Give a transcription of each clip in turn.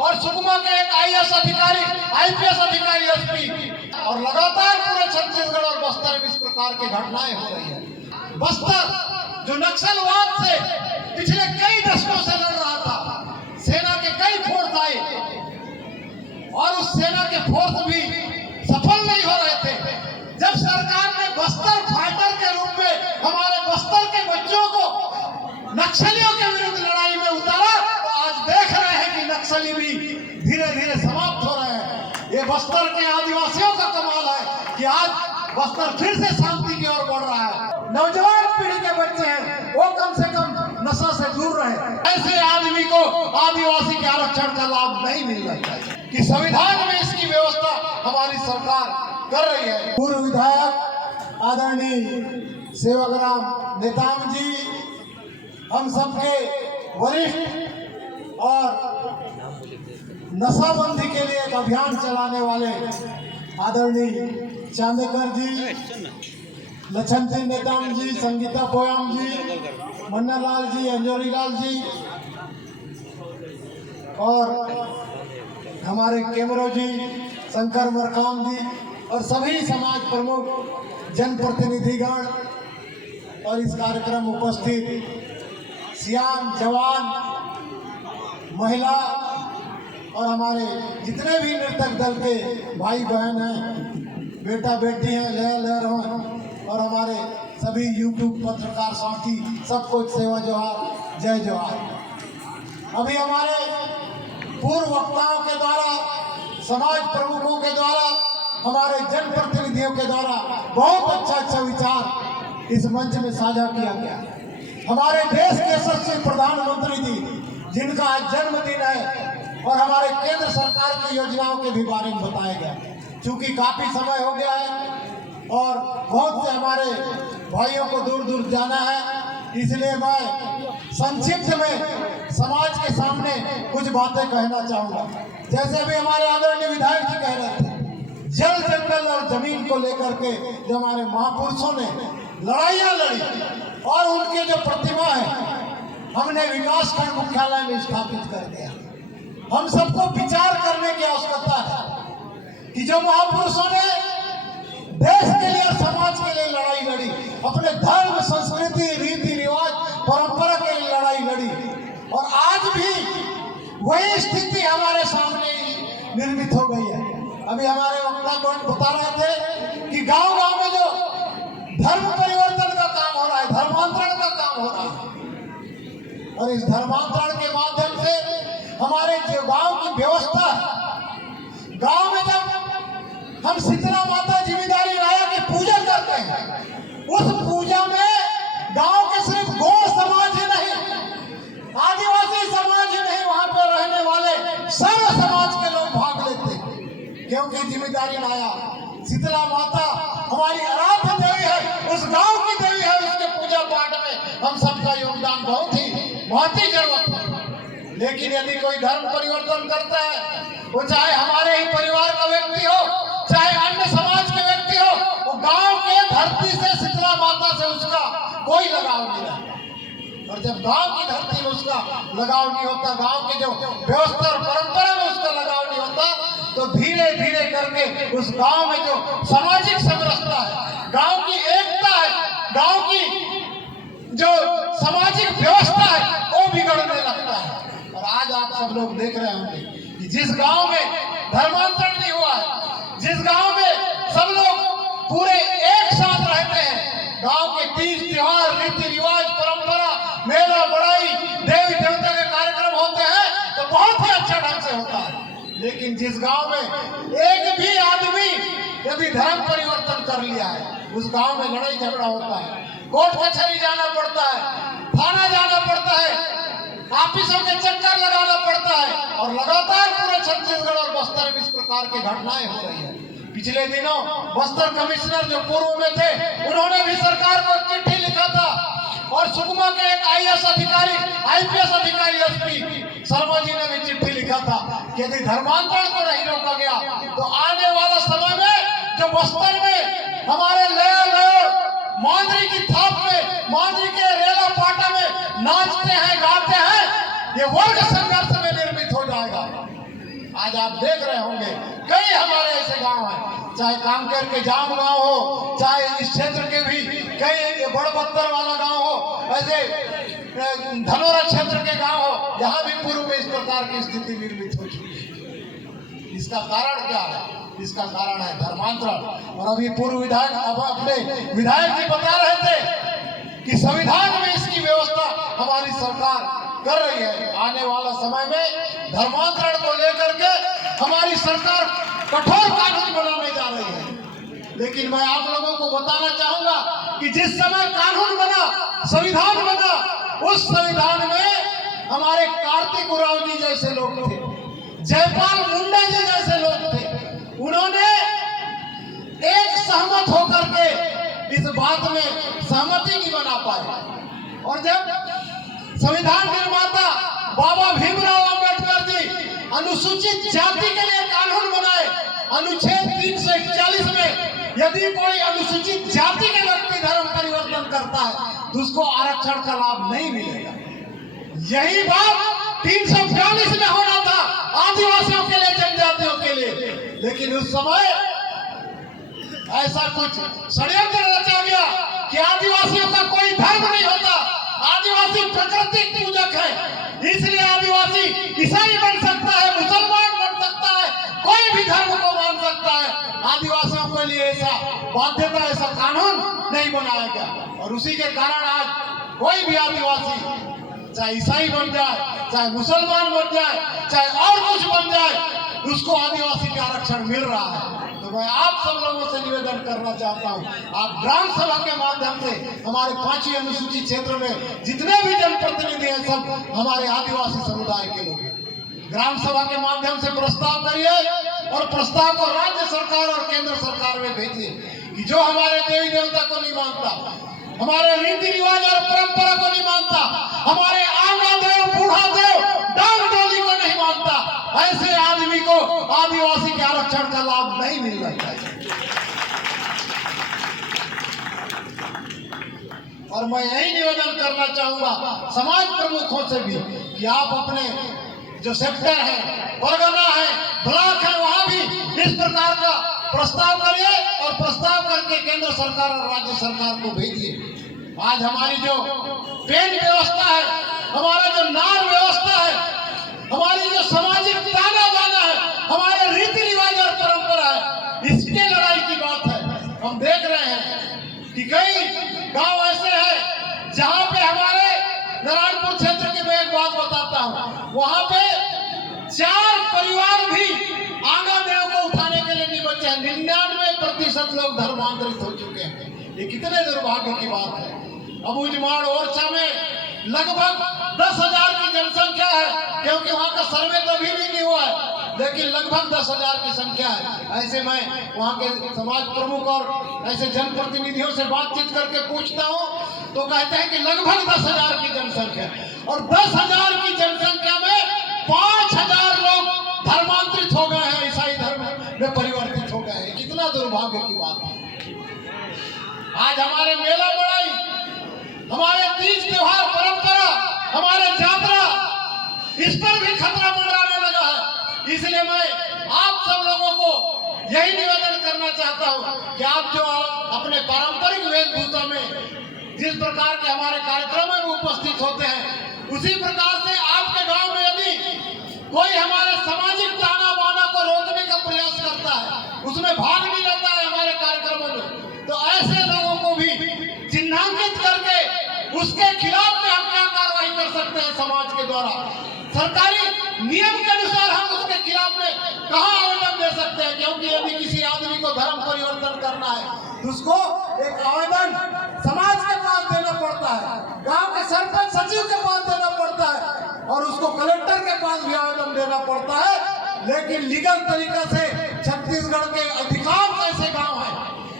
और सुकमा के एक आईएएस अधिकारी, आईपीएस अधिकारी, एसपी, और लगातार पूरे छत्तीसगढ़ और बस्तर में इस प्रकार की घटनाएं हो रही है। बस्तर जो नक्सलवाद से पिछले कई दशकों से लड़ रहा था, सेना के कई फोर्स आए और उस सेना के फोर्स भी सफल नहीं हो रहे थे। जब सरकार ने बस्तर फाइटर के रूप में हमारे बस्तर के बच्चों को नक्सलियों के विरुद्ध लड़ाई में उतारा, तो आज देख रहे हैं कि नक्सली भी धीरे धीरे समाप्त हो रहे हैं। ये बस्तर के आदिवासियों का कमाल है कि आज बस्तर फिर से शांति की ओर बढ़ रहा है। नौजवान पीढ़ी के बच्चे हैं, वो कम से कम नशा से दूर रहे। ऐसे आदमी को आदिवासी के आरक्षण का लाभ नहीं मिलना चाहिए कि संविधान में इसकी व्यवस्था हमारी सरकार कर रही है। पूर्व विधायक आदरणीय सेवाग्राम नेताम जी, हम सबके वरिष्ठ और नशाबंदी के लिए एक अभियान चलाने वाले आदरणीय चांदेकर जी, लछन सिंह नेताम जी, संगीता पोयाम जी, मन्नालाल जी, अंजोरीलाल जी और हमारे केमरो जी, शंकर मरकाम जी और सभी समाज प्रमुख, जनप्रतिनिधिगण और इस कार्यक्रम उपस्थित सियान, जवान, महिला और हमारे जितने भी नृतक दल के भाई बहन हैं, बेटा बेटी हैं, लहर और हमारे सभी यूट्यूब पत्रकार साथी, सबको सेवा जोहार, जय जोहार। अभी हमारे पूर्व वक्ताओं के द्वारा, समाज प्रमुखों के द्वारा, हमारे जनप्रतिनिधियों के द्वारा बहुत अच्छा विचार इस मंच में साझा किया गया। हमारे देश के यशस्वी प्रधानमंत्री जी, जिनका आज जन्मदिन है, और हमारे केंद्र सरकार की योजनाओं के भी बारे में बताया गया। चूंकि काफी समय हो गया है और बहुत से हमारे भाइयों को दूर दूर जाना है, इसलिए मैं संक्षिप्त में समाज के सामने कुछ बातें कहना चाहूंगा। जैसे अभी हमारे आदरणीय विधायक जी कह रहे थे, जल, जंगल और जमीन को लेकर के जो हमारे महापुरुषों ने लड़ाइयां लड़ी और उनके जो प्रतिमा है हमने विकासखंड मुख्यालय में स्थापित कर दिया। हम सबको विचार करने की आवश्यकता है कि जो महापुरुषों ने देश के लिए और समाज के लिए लड़ाई लड़ी, अपने धर्म, संस्कृति, रीति रिवाज, परंपरा के लिए लड़ाई लड़ी, और आज भी वही स्थिति हमारे सामने निर्मित हो गई है। अभी हमारे वक्ता बता रहे थे कि गांव गांव में जो धर्म परिवर्तन का काम हो रहा है, धर्मांतरण का काम हो रहा है, और इस धर्मांतरण के माध्यम से हमारे जो गांव की व्यवस्था है, गांव में जब हम शीतला माता जिम्मेदारी राया की पूजा करते हैं, उस पूजा में गांव के सिर्फ गौ समाज ही नहीं, आदिवासी समाज ही नहीं, वहां पर रहने वाले सर्व समाज के लोग भाग लेते हैं, क्योंकि जिम्मेदारी राया शीतला माता हमारी आराध्य देवी है, उस गांव की देवी है। उसके पूजा पाठ में हम सबका योगदान बहुत ही जरूरत है। लेकिन यदि कोई धर्म परिवर्तन करता है, वो चाहे हमारे ही परिवार का व्यक्ति हो, चाहे अन्य समाज के व्यक्ति हो, वो गांव के धरती से, शीतला माता से उसका कोई लगाव नहीं रहता। और जब गांव की धरती में उसका लगाव नहीं होता, गांव की जो व्यवस्था और परंपरा में उसका लगाव नहीं होता, तो धीरे धीरे करके उस गांव में जो सामाजिक समरसता है, गांव की एकता है, गांव की जो सामाजिक व्यवस्था है, वो बिगड़ने लगता है। और आज आप सब लोग देख रहे होंगे कि जिस गांव में धर्मांतरण नहीं हुआ है, जिस गांव में सब लोग पूरे एक साथ रहते हैं, गांव के तीज त्योहार, रीति रिवाज, परंपरा, मेला बढ़ाई, देवी देवता के कार्यक्रम होते हैं, तो बहुत ही अच्छा ढंग से होता है। लेकिन जिस गांव में एक भी आदमी यदि धर्म परिवर्तन कर लिया है, उस गांव में लड़ाई झगड़ा होता है, कोर्ट कचहरी जाना पड़ता है, थाना जाना पड़ता है, ऑफिसों के चक्कर लगाना पड़ता है, और लगातार पूरे छत्तीसगढ़ और बस्तर में इस प्रकार की घटनाएं हो रही है। पिछले दिनों बस्तर कमिश्नर जो पूर्व में थे, उन्होंने भी सरकार को चिट्ठी लिखा था, और सुकमा के एक आईएएस अधिकारी, आईपीएस अधिकारी, एसपी शर्मा जी ने भी चिट्ठी लिखा था कि यदि धर्मांतरण को नहीं रोका गया, तो आने वाला समय में जो बस्तर में हमारे लहर मांझी की थाप में, मांझी के रेला पाटा में नाचते हैं, गाते हैं, ये वर्ग संघर्ष में निर्मित हो जाएगा। आज आप देख रहे होंगे कई हमारे ऐसे गांव हैं, चाहे कांकेर के जाम गांव हो, चाहे इस क्षेत्र के भी कई बड़बत्तर वाला गांव हो, ऐसे धनोरा क्षेत्र के गांव हो, यहाँ भी पूर्व में इस प्रकार की स्थिति निर्मित हो चुकी है। इसका कारण क्या है? इसका कारण है धर्मांतरण। और अभी पूर्व विधायक अब अपने विधायक जी बता रहे थे कि संविधान में इसकी व्यवस्था हमारी सरकार कर रही है। आने वाला समय में धर्मांतरण को लेकर के हमारी सरकार कठोर कानून बनाने जा रही है। लेकिन मैं आप लोगों को बताना चाहूंगा कि जिस समय कानून बना, संविधान बना, उस संविधान में हमारे कार्तिक उरांव जी जैसे लोग थे, जयपाल मुंडा जी जैसे लोग थे। उन्होंने एक सहमत होकर के इस बात में सहमति नहीं बना पाए। और जब संविधान निर्माता बाबा भीमराव अंबेडकर जी अनुसूचित जाति के लिए कानून बनाए, अनुच्छेद 341 में यदि कोई अनुसूचित जाति के व्यक्ति धर्म परिवर्तन करता है तो उसको आरक्षण का लाभ नहीं मिलेगा। यही बात 342 में होना था आदिवासियों के लिए, जनजातियों के लिए। लेकिन उस समय ऐसा कुछ षड्यंत्र रचा गया कि आदिवासियों का कोई धर्म नहीं होता, आदिवासी प्राकृतिक पूजक है, इसलिए आदिवासी ईसाई बन सकता है, मुसलमान बन सकता है, कोई भी धर्म को मान सकता है। आदिवासियों के लिए ऐसा बाध्यता, ऐसा कानून नहीं बनाया गया। और उसी के कारण आज कोई भी आदिवासी चाहे ईसाई बन जाए, चाहे मुसलमान बन जाए, चाहे और कुछ बन जाए, उसको आदिवासी का आरक्षण मिल रहा है। तो मैं आप सब लोगों से निवेदन करना चाहता हूं, आप ग्राम सभा के माध्यम से हमारे 5 अनुसूचित क्षेत्र में जितने भी जनप्रतिनिधि हैं सब हमारे आदिवासी समुदाय के लोग हैं। ग्राम सभा के माध्यम से प्रस्ताव करिए और प्रस्ताव को राज्य सरकार और केंद्र सरकार में भेजिए कि जो हमारे देवी देवता को नहीं मानता, हमारे रीति रिवाज और परंपरा को नहीं मानता, हमारे आंगा देव, बूढ़ा देव, डांग डोली को नहीं मानता, ऐसे आदमी को आदिवासी के आरक्षण का लाभ नहीं मिलना चाहिए। और मैं यही निवेदन करना चाहूंगा समाज प्रमुखों से भी कि आप अपने जो सेक्टर है, परगना है, ब्लॉक है, वहां भी इस प्रकार का प्रस्ताव करिए और प्रस्ताव करके केंद्र सरकार और राज्य सरकार को भेजिए। आज हमारी जो पेन व्यवस्था है, हमारा जो नार व्यवस्था है, हमारी जो सामाजिक ताना बाना है, हमारे रीति रिवाज और परंपरा है, इसके लड़ाई की बात है। हम देख रहे हैं कि कई गांव ऐसे हैं जहां पे हमारे नारायणपुर क्षेत्र की मैं एक बात बताता हूं, वहां पे 4 परिवार भी आंगा देव को उठाने के लिए नहीं बचे हैं। 99% लोग धर्मांतरित हो चुके हैं। ये कितने दुर्भाग्य की बात है। अबूझमाड़ ओरछा में लगभग 10,000 की जनसंख्या है, क्योंकि वहां का सर्वे तो अभी भी नहीं हुआ है, लेकिन लगभग 10,000 की संख्या है। ऐसे मैं वहां के समाज प्रमुख और ऐसे जनप्रतिनिधियों से बातचीत करके पूछता हूं तो कहते हैं कि लगभग 10,000 की जनसंख्या, और 10,000 की जनसंख्या में 5,000 लोग धर्मांतरित हो गए हैं, ईसाई धर्म में परिवर्तित हो गए हैं। कितना दुर्भाग्य की बात है। आज हमारे मेला बढ़ाई, हमारे तीज त्योहार, परंपरा, हमारे यात्रा, इस पर भी खतरा मंडराने लगा है। इसलिए मैं आप सब लोगों को यही निवेदन करना चाहता हूं कि आप जो अपने पारंपरिक वेशभूषा में जिस प्रकार के हमारे कार्यक्रमों में उपस्थित होते हैं, उसी प्रकार से आपके गांव में यदि कोई हमारे सामाजिक ताना बाना को रोकने का प्रयास करता है, उसमें भाग नहीं लेता है हमारे कार्यक्रमों में, तो ऐसे लोगों को भी चिन्हांकित करके उसके खिलाफ में हम क्या कार्रवाई कर सकते हैं समाज के द्वारा। सरकारी नियम के अनुसार हम उसके खिलाफ में कहां आवेदन दे सकते हैं, क्योंकि यदि किसी आदमी को धर्म परिवर्तन करना है तो उसको एक आवेदन समाज के पास देना पड़ता है, गांव के सरपंच सचिव के पास देना पड़ता है, और उसको कलेक्टर के पास भी आवेदन देना पड़ता है। लेकिन लीगल तरीके से छत्तीसगढ़ के अधिकांश ऐसे गांव हैं,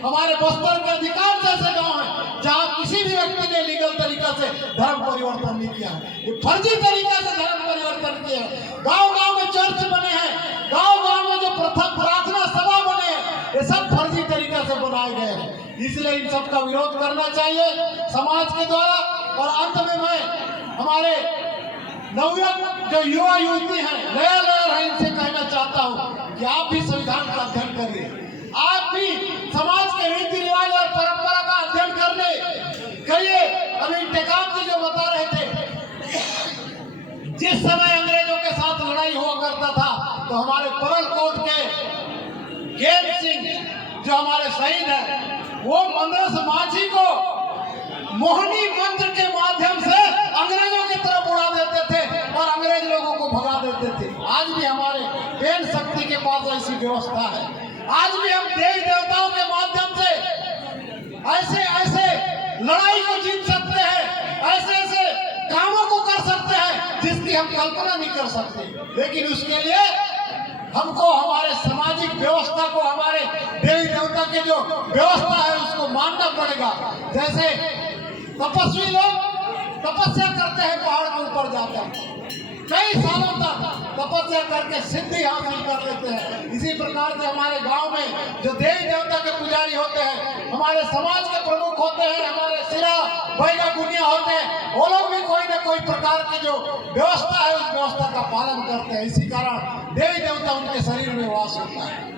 हमारे बस्तर के अधिकांश ऐसे गांव हैं जहां किसी भी व्यक्ति ने लीगल तरीका से धर्म परिवर्तन नहीं किया, ये फर्जी तरीके से धर्म परिवर्तन किया है। गांव-गांव में चर्च बने हैं, गांव-गांव में जो प्रार्थना सभा बने हैं, ये सब फर्जी तरीके से बनाए गए हैं। इसलिए इन सब का विरोध करना चाहिए समाज के द्वारा। और अंत में मैं हमारे नवयुवक जो युवा युवती हैं, नया है, इनसे कहना चाहता जो हमारे शहीद हैं, वो मंदरस माझी को मोहनी मंत्र के माध्यम से अंग्रेजों की तरफ उड़ा देते थे और अंग्रेज लोगों को भगा देते थे। आज भी हमारे पेन शक्ति के पास ऐसी व्यवस्था है। आज भी हम देवी देवताओं के माध्यम से ऐसे ऐसे लड़ाई को जीत सकते हैं, ऐसे ऐसे कामों को कर सकते हैं जिसकी हम कल्पना नहीं कर सकते। लेकिन उसके लिए हमको हमारे सामाजिक व्यवस्था को, हमारे देवी देवता के जो व्यवस्था है उसको मानना पड़ेगा। जैसे तपस्वी लोग तपस्या करते हैं, पहाड़ के ऊपर जाकर कई सालों तक तपस्या करके सिद्धि हासिल कर लेते हैं। इसी प्रकार से हमारे गांव में जो देवी देवता के पुजारी होते हैं, हमारे समाज के प्रमुख होते हैं, हमारे सिरा बैगा गुनिया होते हैं, वो लोग भी कोई न कोई प्रकार की जो व्यवस्था है उस व्यवस्था का पालन करते हैं। इसी कारण देवी देवता उनके शरीर में वास होता है।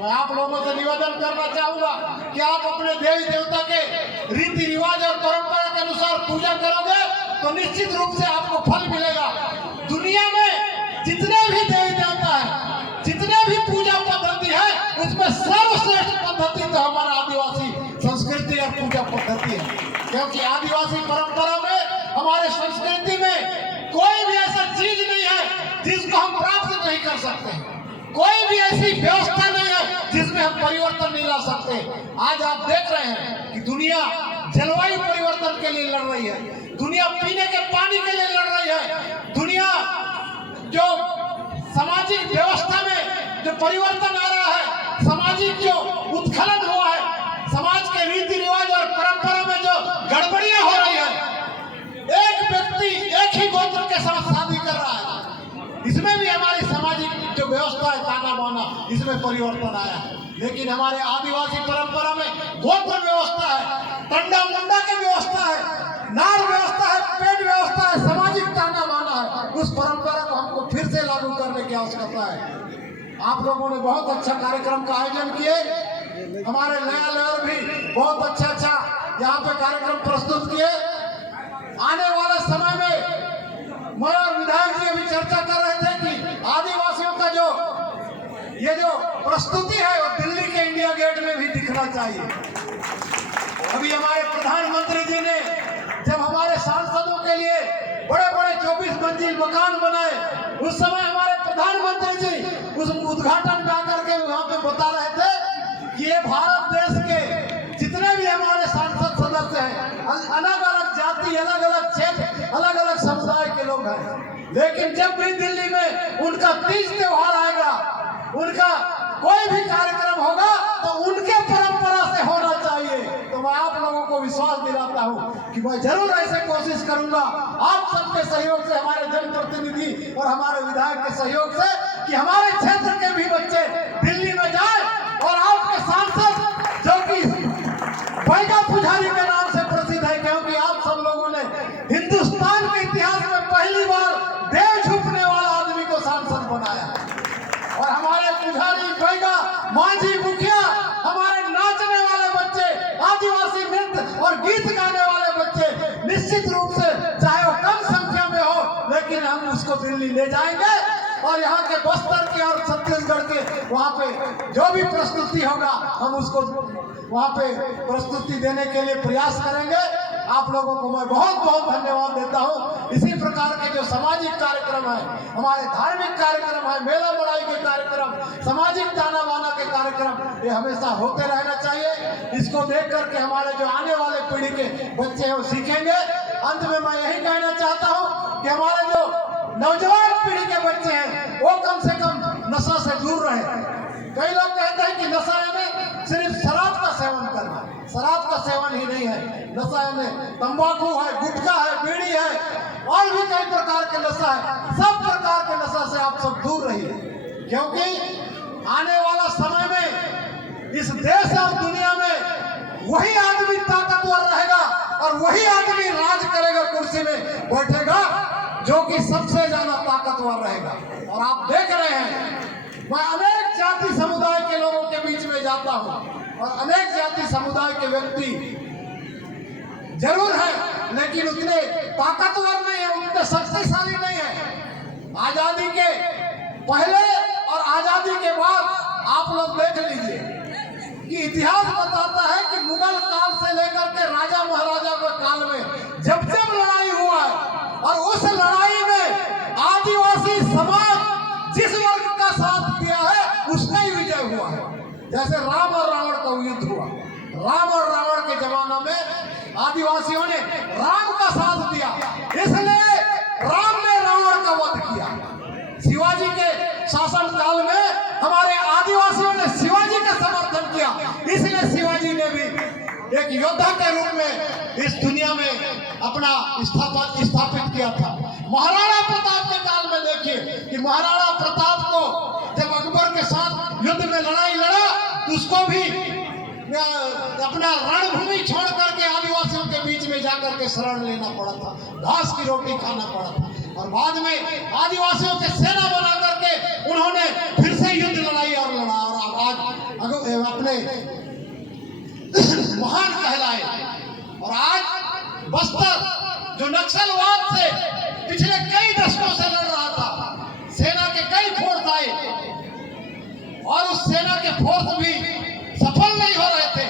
मैं आप लोगों से निवेदन करना चाहूंगा कि आप अपने देवी देवता के रीति रिवाज और परंपरा के अनुसार पूजा करोगे तो निश्चित रूप से आपको फल मिलेगा। दुनिया में जितने भी देवी देवता है, जितने भी पूजा पद्धति है, उसमें सर्वश्रेष्ठ पद्धति तो हमारा आदिवासी संस्कृति और पूजा पद्धति है। क्योंकि आदिवासी परंपरा में, हमारे संस्कृति में कोई भी ऐसा चीज नहीं है जिसको हम प्राप्त नहीं कर सकते। कोई भी ऐसी व्यवस्था नहीं है जिसमें हम परिवर्तन नहीं ला सकते। आज आप देख रहे हैं कि दुनिया जलवायु परिवर्तन के लिए लड़ रही है, दुनिया पीने के पानी के लिए लड़ रही है, दुनिया जो सामाजिक व्यवस्था में जो परिवर्तन आ रहा है, सामाजिक जो उत्खनन हुआ है, समाज के रीति रिवाज और परंपरा में जो गड़बड़ियां हो रही है, एक व्यक्ति एक ही गोत्र के साथ शादी कर रहा है, इसमें भी हमारी सामाजिक जो व्यवस्था है, ताना बाना, इसमें परिवर्तन आया है। लेकिन हमारे आदिवासी परंपरा में गोत्र व्यवस्था है, टंडा मुंडा की व्यवस्था है, नार व्यवस्था है, पेट व्यवस्था है, सामाजिक ताना बाना है। उस परंपरा को हमको फिर से लागू करने की आवश्यकता है। आप लोगों ने बहुत अच्छा कार्यक्रम का आयोजन किए, हमारे नया लेवर भी बहुत अच्छा यहाँ पे कार्यक्रम प्रस्तुत किए। आने वाले समय में मैं और विधायक जी अभी चर्चा कर रहे थे कि आदिवासियों का जो ये जो प्रस्तुति है वो दिल्ली के इंडिया गेट में भी दिखना चाहिए। अभी हमारे प्रधानमंत्री जी ने जब हमारे सांसदों के लिए बड़े बड़े 24 मंजिल मकान बनाए, उस समय हमारे प्रधानमंत्री जी उस उद्घाटन में आकर के वहां पे बता रहे थे कि ये भारत देश के जितने भी हमारे सांसद सदस्य हैं, अलग अलग जाति, अलग अलग क्षेत्र, अलग अलग समुदाय के लोग हैं। लेकिन जब भी दिल्ली में उनका तीज त्योहार आएगा, उनका कोई भी कार्यक्रम होगा तो उनके परंपरा से होना चाहिए। तो मैं आप लोगों को विश्वास दिलाता हूं कि मैं जरूर ऐसे कोशिश करूंगा, आप सबके सहयोग से, हमारे जनप्रतिनिधि और हमारे विधायक के सहयोग से, कि हमारे क्षेत्र के भी बच्चे दिल्ली में जाए और आपके सांसद जो कि बैगा पुजारी के नाम से प्रसिद्ध है, क्योंकि आप सब लोगों ने हिंदुस्तान के इतिहास में पहली बार देव छुपने वाला आदमी को सांसद बनाया। और हमारे पुजारी, बैगा, माझी, मुखिया, हमारे नाचने वाले बच्चे, आदिवासी नृत्य और गीत गाने वाले बच्चे, निश्चित रूप से चाहे वो कम संख्या में हो, लेकिन हम उसको दिल्ली ले जाएंगे और यहाँ के बस्तर के और छत्तीसगढ़ के वहाँ पे जो भी प्रस्तुति होगा हम उसको वहाँ पे प्रस्तुति देने के लिए प्रयास करेंगे। आप लोगों को मैं बहुत बहुत धन्यवाद देता हूँ। इसी प्रकार के जो सामाजिक कार्यक्रम है, हमारे धार्मिक कार्यक्रम है, मेला बढ़ाई के कार्यक्रम, सामाजिक ताना बाना के कार्यक्रम, ये हमेशा होते रहना चाहिए। इसको देख करके हमारे जो आने वाले पीढ़ी के बच्चे हैं वो सीखेंगे। अंत में मैं यही कहना चाहता हूँ कि हमारे जो नौजवान पीढ़ी के बच्चे हैं वो कम से कम नशा से दूर रहे। कई लोग कहते हैं कि नशा यानी सिर्फ शराब का सेवन करना, शराब का सेवन ही नहीं है, नशा यानी तंबाकू है, गुटखा है, बीड़ी है, और भी कई प्रकार के नशा है। सब प्रकार के नशा से आप सब दूर रहिए, क्योंकि आने वाला समय में इस देश और दुनिया में वही आदमी ताकतवर रहेगा और वही आदमी राज करेगा, कुर्सी में बैठेगा, जो कि सबसे ज्यादा ताकतवर रहेगा। और आप देख रहे हैं, मैं अनेक जाति समुदाय के लोगों के बीच में जाता हूं और अनेक जाति समुदाय के व्यक्ति जरूर है, लेकिन उतने ताकतवर नहीं है, उतने शक्तिशाली नहीं है। आजादी के पहले और आजादी के बाद आप लोग देख लीजिए कि इतिहास बताता है कि मुगल काल से लेकर के राजा महाराजा के काल में जब जब लड़ाई हुआ है और उस लड़ाई में आदिवासी समाज जिस वर्ग का साथ दिया है उसका ही विजय हुआ है। जैसे राम और रावण का युद्ध हुआ, राम और रावण के जमाना में आदिवासियों ने राम का साथ दिया, इसलिए राम ने रावण का वध किया। शिवाजी के शासन काल में हमारे आदिवासियों ने शिवाजी का समर्थन किया, इसलिए शिवाजी ने भी एक योद्धा के रूप में इस दुनिया में अपना स्थापित किया था। महाराणा प्रताप के काल में देखिए कि महाराणा प्रताप को जब अकबर के साथ युद्ध में लड़ाई लड़ा तो उसको भी अपना रणभूमि छोड़ करके आदिवासियों के बीच में जाकर के शरण लेना पड़ा था, घास की रोटी खाना पड़ा था, और बाद में आदिवासियों के सेना बना करके उन्होंने फिर से युद्ध लड़ाई और लड़ा और आज अपने महान कहलाए। और आज बस्तर जो नक्सलवाद से पिछले कई दशकों से लड़ रहा था, सेना के कई फोर्स आए और उस सेना के फोर्स भी सफल नहीं हो रहे थे।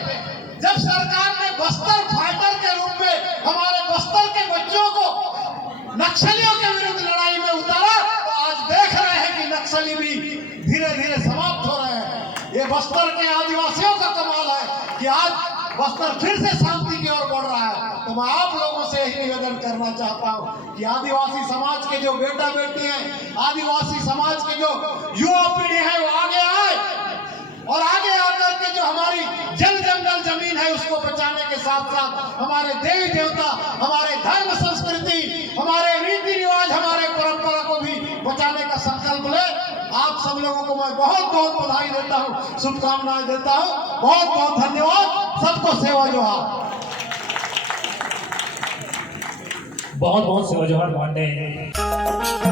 जब सरकार ने बस्तर फाइटर के रूप में हमारे बस्तर के बच्चों को नक्सलियों के विरुद्ध लड़ाई में उतारा तो आज देख रहे हैं कि नक्सली भी धीरे धीरे समाप्त हो रहे हैं। ये बस्तर के आदिवासियों का कमाल है कि आज बस्तर फिर से शांति की ओर बढ़ रहा है। तो मैं आप लोगों से यही निवेदन करना चाहता हूँ कि आदिवासी समाज के जो बेटा बेटी हैं, आदिवासी समाज के जो युवा पीढ़ी है वो आगे आए और आगे आकर के जो हमारी जल जंगल जमीन है उसको बचाने के साथ साथ हमारे देवी देवता, हमारे धर्म संस्कृति, हमारे रीति रिवाज, हमारे परंपरा को भी बचाने का संकल्प ले। आप सब लोगों को मैं बहुत बहुत बधाई देता हूँ, शुभकामनाएं देता हूँ। बहुत बहुत धन्यवाद, सबको सेवा जोहार। बहुत बहुत सेवा जोहार पांडे।